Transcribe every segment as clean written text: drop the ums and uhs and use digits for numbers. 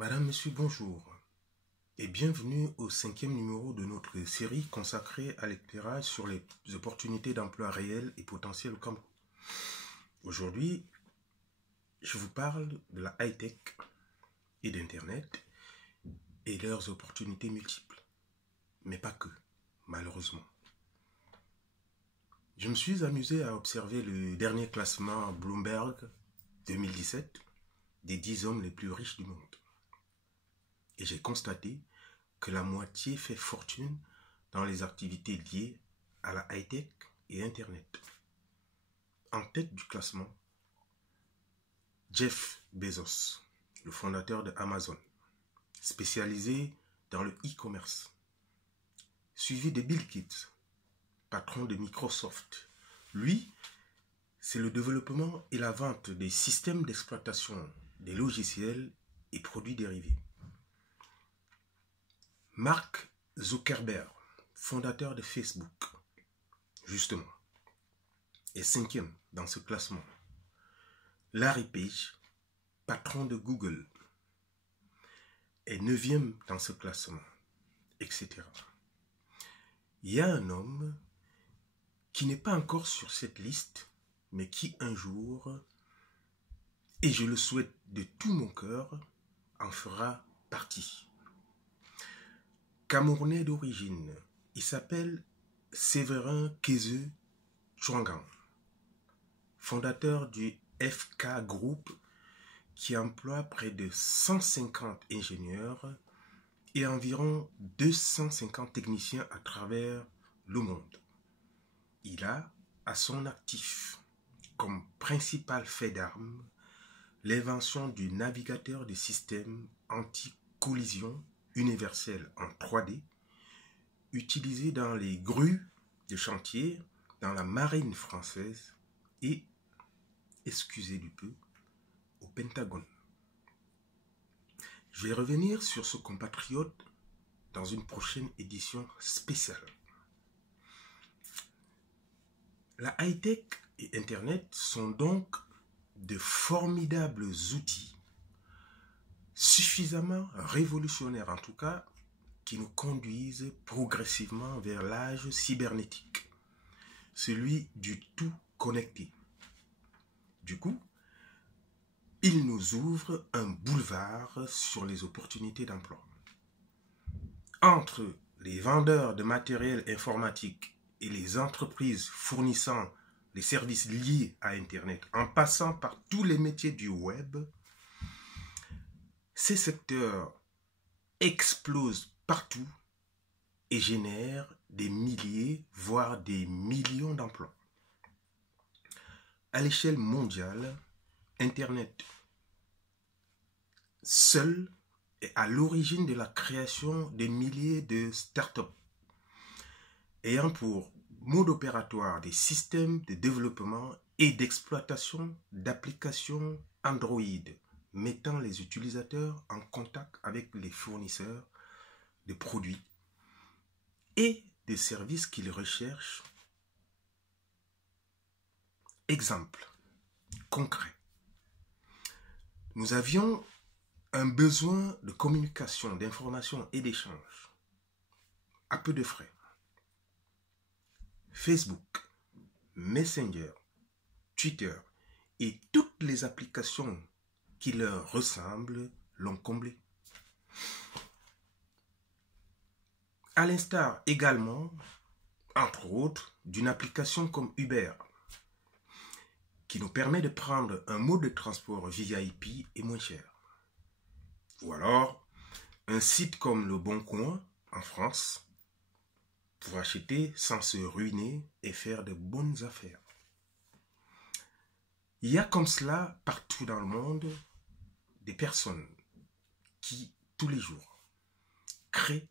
Madame, Monsieur, bonjour et bienvenue au 5e numéro de notre série consacrée à l'éclairage sur les opportunités d'emploi réelles et potentielles au Cameroun. Aujourd'hui, je vous parle de la high-tech et d'Internet et leurs opportunités multiples, mais pas que, malheureusement. Je me suis amusé à observer le dernier classement Bloomberg 2017 des 10 hommes les plus riches du monde. Et j'ai constaté que la moitié fait fortune dans les activités liées à la high-tech et Internet. En tête du classement, Jeff Bezos, le fondateur de Amazon, spécialisé dans le e-commerce, suivi de Bill Gates, patron de Microsoft. Lui, c'est le développement et la vente des systèmes d'exploitation des logiciels et produits dérivés. Mark Zuckerberg, fondateur de Facebook, justement, est 5e dans ce classement. Larry Page, patron de Google, est 9e dans ce classement, etc. Il y a un homme qui n'est pas encore sur cette liste, mais qui un jour, et je le souhaite de tout mon cœur, en fera partie. Camerounais d'origine, il s'appelle Séverin Kézeu Chouangan, fondateur du FK Group qui emploie près de 150 ingénieurs et environ 250 techniciens à travers le monde. Il a à son actif comme principal fait d'armes l'invention du navigateur de système anti-collision universel en 3D utilisé dans les grues de chantier, dans la marine française et, excusez du peu, au Pentagone. Je vais revenir sur ce compatriote dans une prochaine édition spéciale. La high-tech et Internet sont donc de formidables outils, suffisamment révolutionnaires en tout cas, qui nous conduisent progressivement vers l'âge cybernétique, celui du tout connecté. Du coup, il nous ouvre un boulevard sur les opportunités d'emploi. Entre les vendeurs de matériel informatique et les entreprises fournissant les services liés à Internet, en passant par tous les métiers du web, ces secteurs explosent partout et génèrent des milliers, voire des millions d'emplois. À l'échelle mondiale, Internet seul est à l'origine de la création de milliers de startups, ayant pour mode opératoire des systèmes de développement et d'exploitation d'applications Android, mettant les utilisateurs en contact avec les fournisseurs de produits et des services qu'ils recherchent. Exemple concret. Nous avions un besoin de communication, d'information et d'échange à peu de frais. Facebook, Messenger, Twitter et toutes les applications qui leur ressemblent l'ont comblé. À l'instar également, entre autres, d'une application comme Uber, qui nous permet de prendre un mode de transport VIP et moins cher. Ou alors, un site comme Le Bon Coin, en France, pour acheter sans se ruiner et faire de bonnes affaires. Il y a comme cela, partout dans le monde, des personnes qui, tous les jours, créent,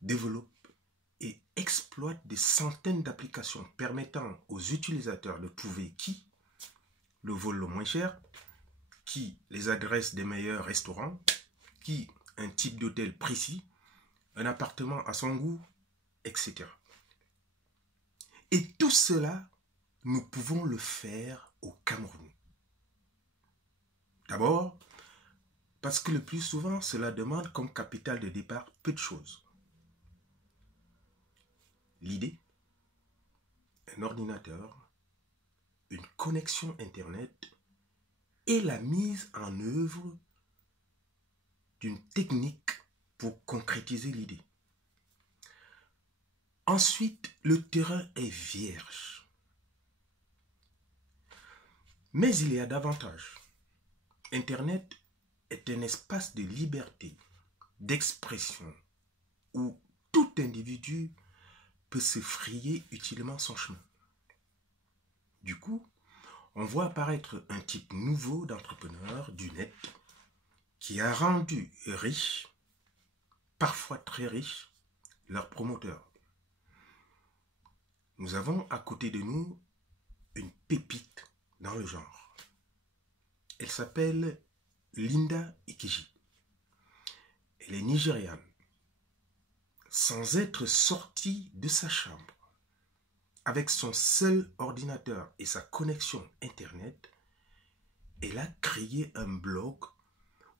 développent et exploitent des centaines d'applications permettant aux utilisateurs de trouver qui le vol le moins cher, qui les adresses des meilleurs restaurants, qui un type d'hôtel précis, un appartement à son goût, etc. Et tout cela, nous pouvons le faire au Cameroun. D'abord, Parce que le plus souvent, cela demande comme capital de départ peu de choses. L'idée, un ordinateur, une connexion Internet et la mise en œuvre d'une technique pour concrétiser l'idée. Ensuite, le terrain est vierge. Mais il y a davantage. Internet est un espace de liberté, d'expression, où tout individu peut se frayer utilement son chemin. Du coup, on voit apparaître un type nouveau d'entrepreneur du net qui a rendu riches, parfois très riches, leurs promoteurs. Nous avons à côté de nous une pépite dans le genre. Elle s'appelle Linda Ikeji. Elle est nigériane. Sans être sortie de sa chambre, avec son seul ordinateur et sa connexion Internet, elle a créé un blog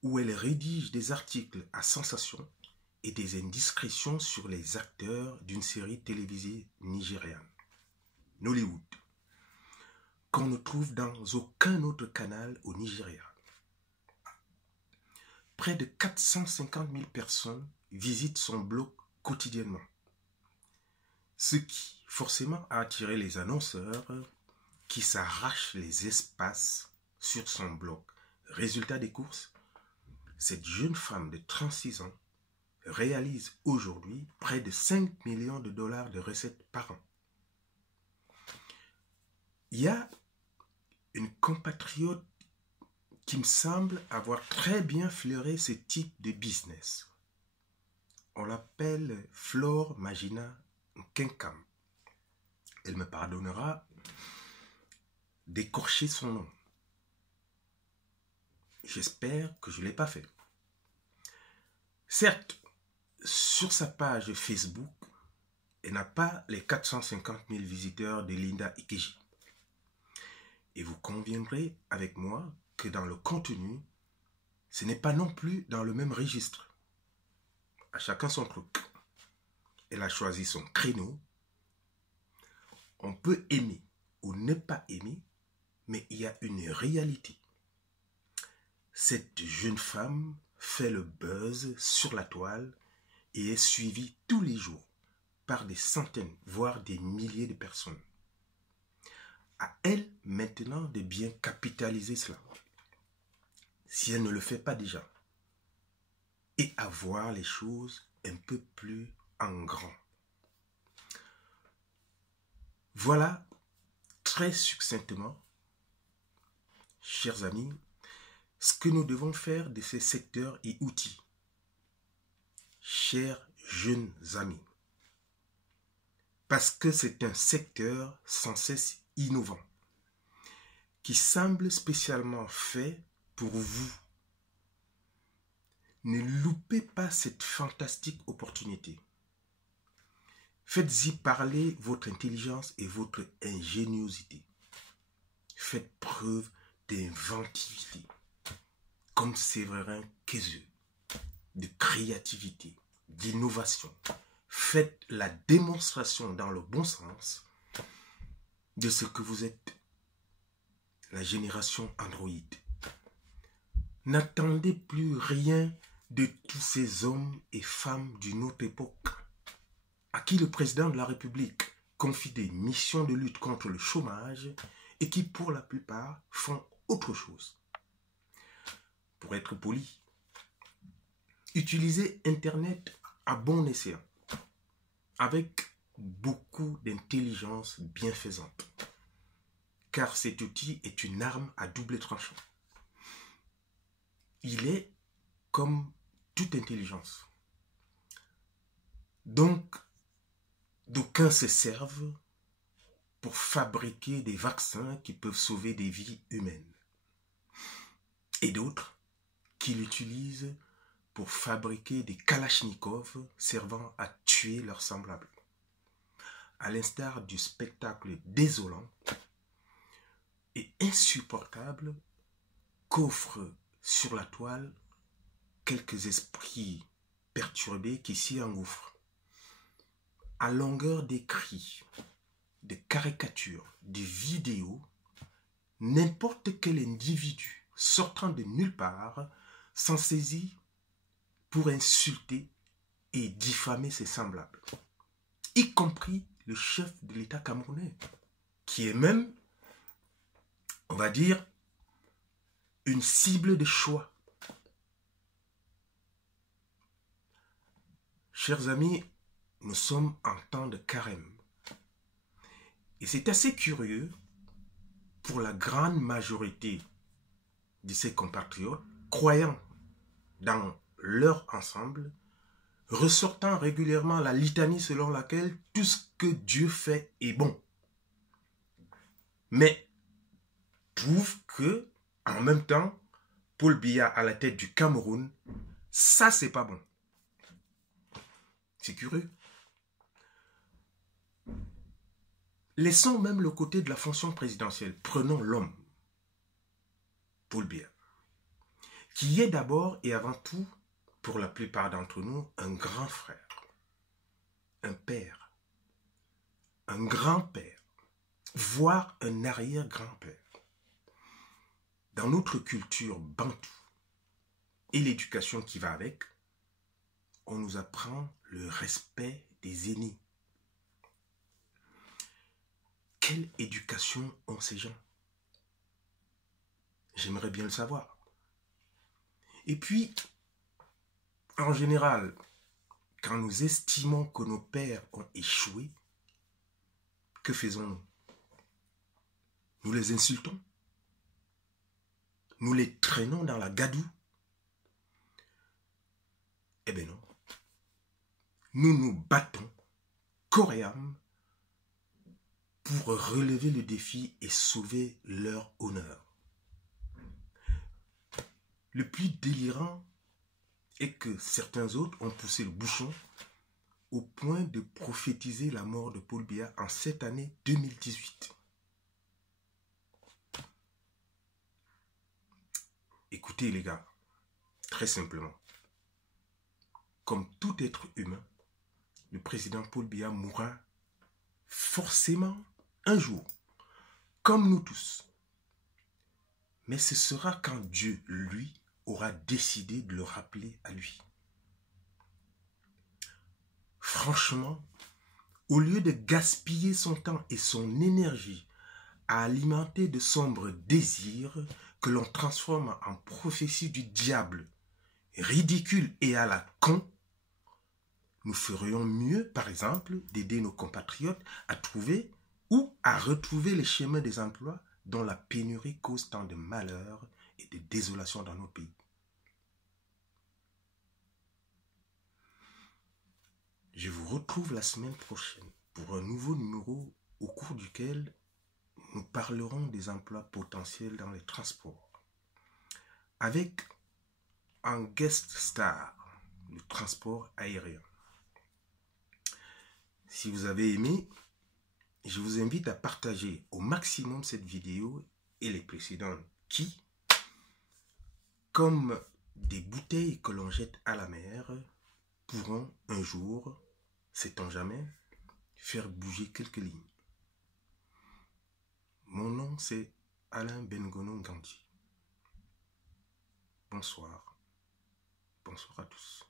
où elle rédige des articles à sensation et des indiscrétions sur les acteurs d'une série télévisée nigériane, Nollywood, qu'on ne trouve dans aucun autre canal au Nigeria. Près de 450 000 personnes visitent son blog quotidiennement, ce qui forcément a attiré les annonceurs qui s'arrachent les espaces sur son blog. Résultat des courses, cette jeune femme de 36 ans réalise aujourd'hui près de 5 millions de dollars de recettes par an. Il y a une compatriote qui me semble avoir très bien flairé ce type de business. On l'appelle Flore Magina Nkenkam. Elle me pardonnera d'écorcher son nom. J'espère que je ne l'ai pas fait. Certes, sur sa page Facebook, elle n'a pas les 450 000 visiteurs de Linda Ikeji. Et vous conviendrez avec moi que dans le contenu, ce n'est pas non plus dans le même registre. À chacun son truc. Elle a choisi son créneau. On peut aimer ou ne pas aimer, mais il y a une réalité. Cette jeune femme fait le buzz sur la toile et est suivie tous les jours par des centaines, voire des milliers de personnes. À elle maintenant de bien capitaliser cela, si elle ne le fait pas déjà, et à voir les choses un peu plus en grand. Voilà très succinctement, chers amis, ce que nous devons faire de ces secteurs et outils. Chers jeunes amis, parce que c'est un secteur sans cesse innovant, qui semble spécialement fait pour vous. Ne loupez pas cette fantastique opportunité. Faites-y parler votre intelligence et votre ingéniosité. Faites preuve d'inventivité, comme Séverin Kézeux, de créativité, d'innovation. Faites la démonstration dans le bon sens de ce que vous êtes, la génération Android. N'attendez plus rien de tous ces hommes et femmes d'une autre époque à qui le président de la République confie des missions de lutte contre le chômage et qui, pour la plupart, font autre chose. Pour être poli, utilisez Internet à bon escient, avec beaucoup d'intelligence bienfaisante, car cet outil est une arme à double tranchant. Il est comme toute intelligence. Donc, d'aucuns se servent pour fabriquer des vaccins qui peuvent sauver des vies humaines. Et d'autres qui l'utilisent pour fabriquer des kalachnikovs servant à tuer leurs semblables. À l'instar du spectacle désolant et insupportable qu'offre sur la toile quelques esprits perturbés qui s'y engouffrent. À longueur d'écrits, de caricatures, de vidéos, n'importe quel individu sortant de nulle part s'en saisit pour insulter et diffamer ses semblables, y compris le chef de l'État camerounais, qui est même, on va dire, une cible de choix. Chers amis, nous sommes en temps de carême. Et c'est assez curieux pour la grande majorité de ses compatriotes, croyant dans leur ensemble, ressortant régulièrement la litanie selon laquelle tout ce que Dieu fait est bon. Mais trouve que, en même temps, Paul Biya à la tête du Cameroun, ça c'est pas bon. C'est curieux. Laissons même le côté de la fonction présidentielle. Prenons l'homme, Paul Biya, qui est d'abord et avant tout, pour la plupart d'entre nous, un grand frère, un père, un grand-père, voire un arrière-grand-père. Dans notre culture bantoue et l'éducation qui va avec, on nous apprend le respect des aînés. Quelle éducation ont ces gens? J'aimerais bien le savoir. Et puis, en général, quand nous estimons que nos pères ont échoué, que faisons-nous? Nous les insultons? Nous les traînons dans la gadoue? Eh bien non. Nous nous battons corps et âme pour relever le défi et sauver leur honneur. Le plus délirant est que certains autres ont poussé le bouchon au point de prophétiser la mort de Paul Biya en cette année 2018. Écoutez les gars, très simplement, comme tout être humain, le président Paul Biya mourra forcément un jour, comme nous tous. Mais ce sera quand Dieu, lui, aura décidé de le rappeler à lui. Franchement, au lieu de gaspiller son temps et son énergie à alimenter de sombres désirs que l'on transforme en prophéties du diable, ridicules et à la con, nous ferions mieux, par exemple, d'aider nos compatriotes à trouver ou à retrouver les chemins des emplois dont la pénurie cause tant de malheur et de désolation dans nos pays. Je vous retrouve la semaine prochaine pour un nouveau numéro au cours duquel nous parlerons des emplois potentiels dans les transports avec un guest star, le transport aérien. Si vous avez aimé, je vous invite à partager au maximum cette vidéo et les précédentes qui, comme des bouteilles que l'on jette à la mer, pourront un jour, sait-on jamais, faire bouger quelques lignes. Mon nom c'est Alain Bengono Ngandji. Bonsoir. Bonsoir à tous.